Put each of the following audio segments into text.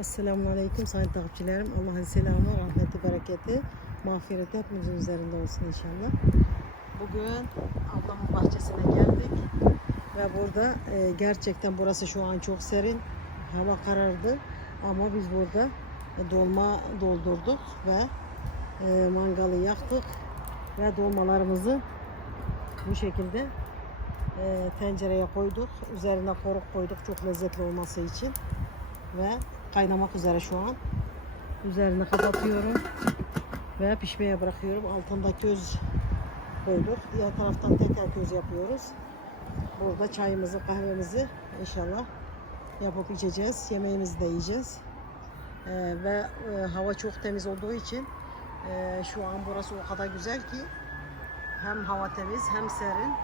Esselamu Aleyküm sayın takipçilerim. Allah'ın selamı, rahmeti, bereketi, mağfireti hepimizin üzerinde olsun inşallah. Bugün ablamın bahçesine geldik. Ve burada e, gerçekten burası şu an çok serin. Hava karardı. Ama biz burada e, dolma doldurduk ve e, mangalı yaktık. Ve dolmalarımızı bu şekilde e, tencereye koyduk. Üzerine koruk koyduk çok lezzetli olması için. Ve kaynamak üzere şu an. Üzerini kapatıyorum ve pişmeye bırakıyorum. Altında köz koyduk. Diğer taraftan tekrar köz yapıyoruz. Burada çayımızı, kahvemizi inşallah yapıp içeceğiz. Yemeğimizi de yiyeceğiz. Ee, ve e, hava çok temiz olduğu için e, şu an burası o kadar güzel ki hem hava temiz hem serin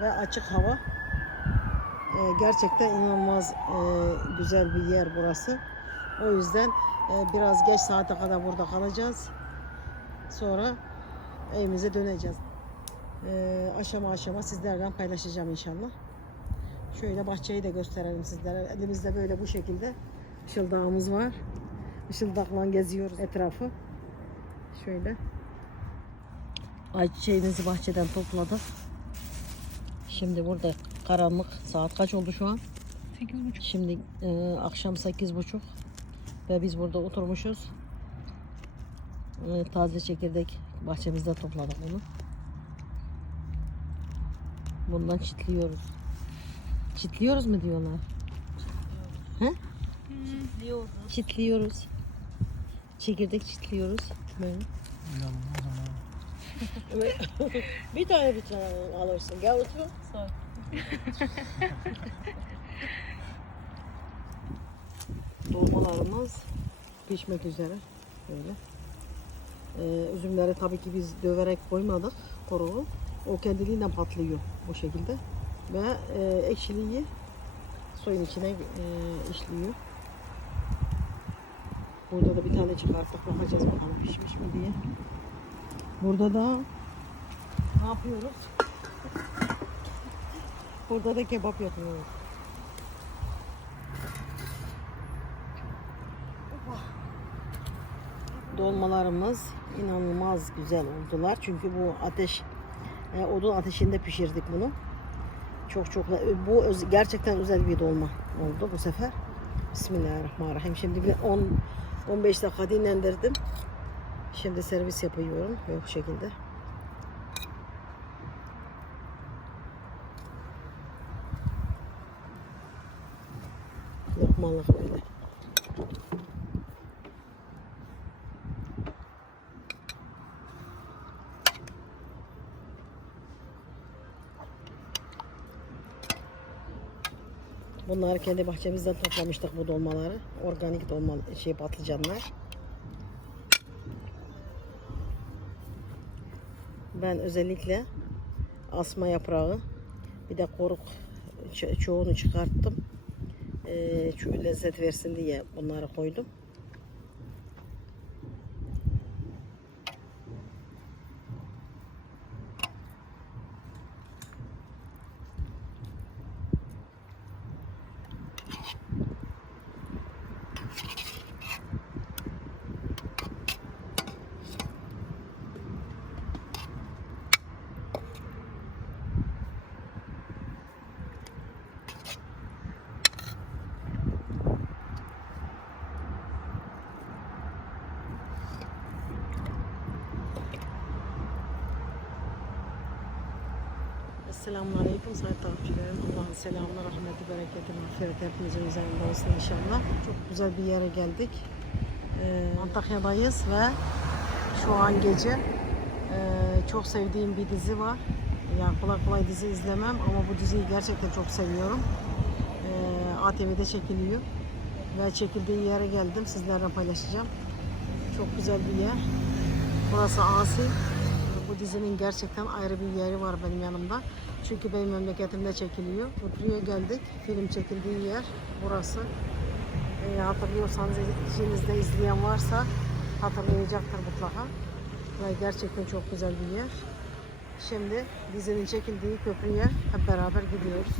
ve açık hava. Ee, gerçekten inanılmaz e, güzel bir yer burası. O yüzden e, biraz geç saate kadar burada kalacağız. Sonra evimize döneceğiz. Ee, aşama aşama sizlerden paylaşacağım inşallah. Şöyle bahçeyi de gösterelim sizlere. Elimizde böyle bu şekilde ışıldağımız var. Işıldakla geziyoruz etrafı. Şöyle. Ayçiçeğimizi bahçeden topladık. Şimdi burada karanlık. Saat kaç oldu şu an? 8.30. Şimdi e, akşam sekiz buçuk ve biz burada oturmuşuz. E, taze çekirdek bahçemizde topladık bunu. Bundan çitliyoruz. Çitliyoruz mu diyorlar? He? Diyoruz. Çitliyoruz. Çekirdek çitliyoruz. Böyle. bir tane bir tane alırsın. Gel otur. Sağ ol. Dolmalarımız pişmek üzere. Böyle. Ee, üzümleri tabii ki biz döverek koymadık koruğu. O kendiliğinden patlıyor bu şekilde. Ve e, ekşiliği suyun içine e, işliyor. Burada da bir tane çıkarttık. Bakacağız bakalım pişmiş mi diye. Burada da ne yapıyoruz? Burada da kebap yapıyoruz. Dolmalarımız inanılmaz güzel oldular. Çünkü bu ateş e, odun ateşinde pişirdik bunu. Çok çok bu öz- gerçekten özel bir dolma oldu bu sefer. Bismillahirrahmanirrahim. Şimdi bir 10 15 dakika dinlendirdim. Şimdi servis yapıyorum bu şekilde. Lokmalık böyle. Bunları kendi bahçemizden toplamıştık bu dolmaları. Organik dolma şey patlıcanlar. Ben özellikle asma yaprağı bir de koruk ço- çoğunu çıkarttım. Ee, lezzet versin diye bunları koydum. Esselamun Aleyküm sayın takipçilerim. Allah'ın selamı, rahmeti, bereketi, mağfireti hepimizin üzerinde olsun inşallah. Çok güzel bir yere geldik. Ee, Antakya'dayız ve şu an gece ee, çok sevdiğim bir dizi var. Yani kolay kolay dizi izlemem ama bu diziyi gerçekten çok seviyorum. Ee, ATV'de çekiliyor ve çekildiği yere geldim. Sizlerle paylaşacağım. Çok güzel bir yer. Burası Asi. Dizinin gerçekten ayrı bir yeri var benim yanımda. Çünkü benim memleketimde çekiliyor. Buraya geldik. Film çekildiği yer burası. Ee, hatırlıyorsanız içinizde izleyen varsa hatırlayacaktır mutlaka. Ve gerçekten çok güzel bir yer. Şimdi dizinin çekildiği köprüye hep beraber gidiyoruz.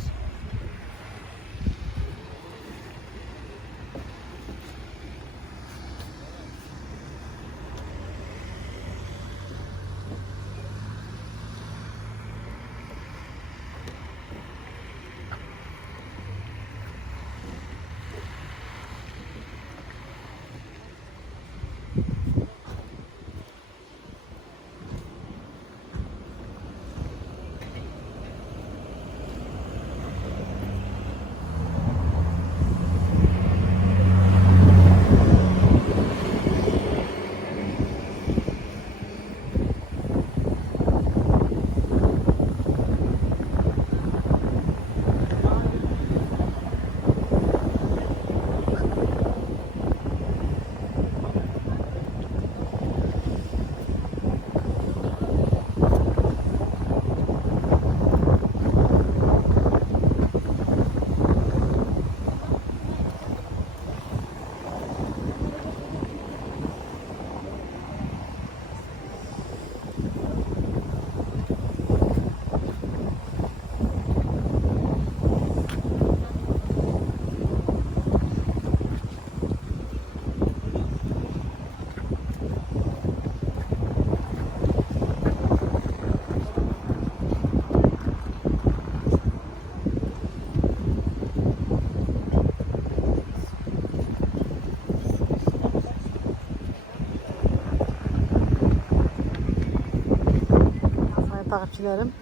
Takipçilerim,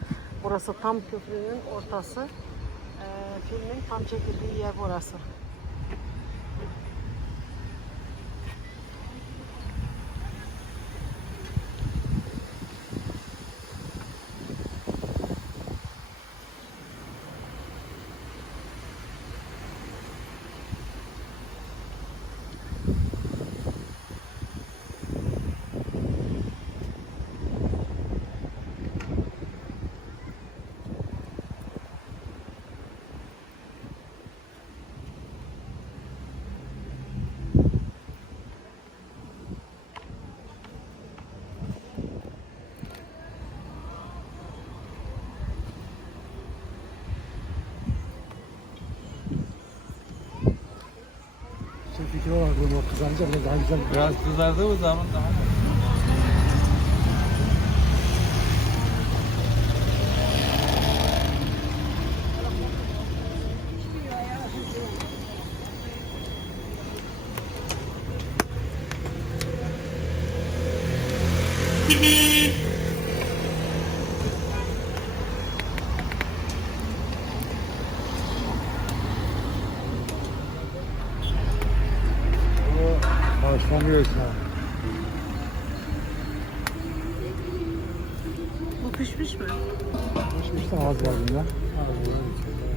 burası tam köprünün ortası. Ee, filmin tam çekildiği yer burası. Şey fikri var bunu kızarınca bile daha güzel. Biraz kızardığı zaman daha O işte. Bu pişmiş mi? Pişmiş de az var bunda. Az var.